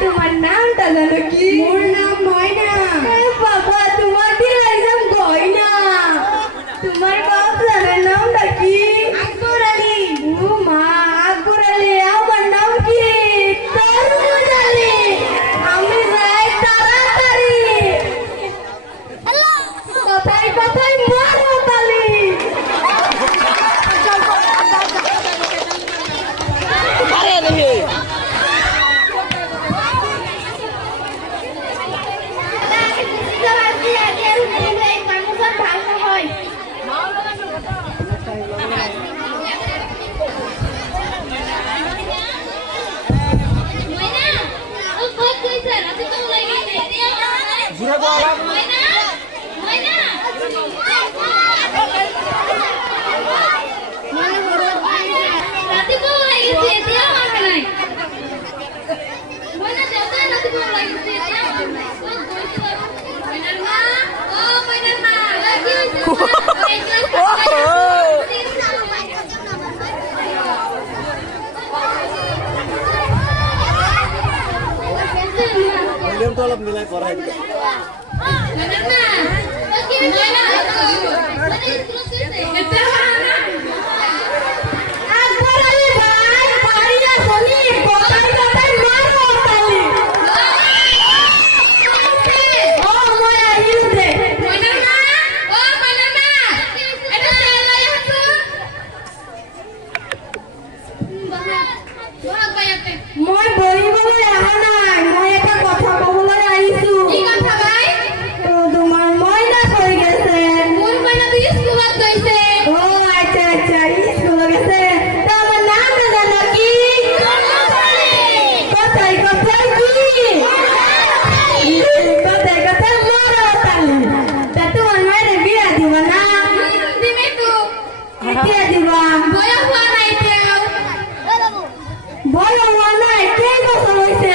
তোমার নামটা জানো কি? মোর নাম ময়না। বাবা তোমার দিল একদম গয়না। তোমার বাপজানের নামটা কি? আকবর আলী। ও মা, আকবর আলী। আমার নাম কি? তরমুজ আলী। আমি যাই তাড়াতাড়ি। কথায় কথায় মারো তালি। তো অলপ মিলাই কৰাই মই বহিবলৈ অহা নাই, মই এটা কথা কবলৈ আহিছো। কি কথা ভাই? তোমাৰ মইনা কৈ গৈছে। মোৰ মইনাটো স্কুলত গৈছে। অ আচ্ছা আচ্ছা, স্কুলত গৈছে। তোমাৰ নাম নাজানো কি? কথাই কথাই কি? কথাই কথাই মৰা তালি। তা তোমাৰ মাইনা বিয়া দিবা না? দিমেতো। কেতিয়া দিবা? বয়স হোৱা নাই এতিয়াও। বয়স হোৱা নাই, কেই বছৰ হৈছে?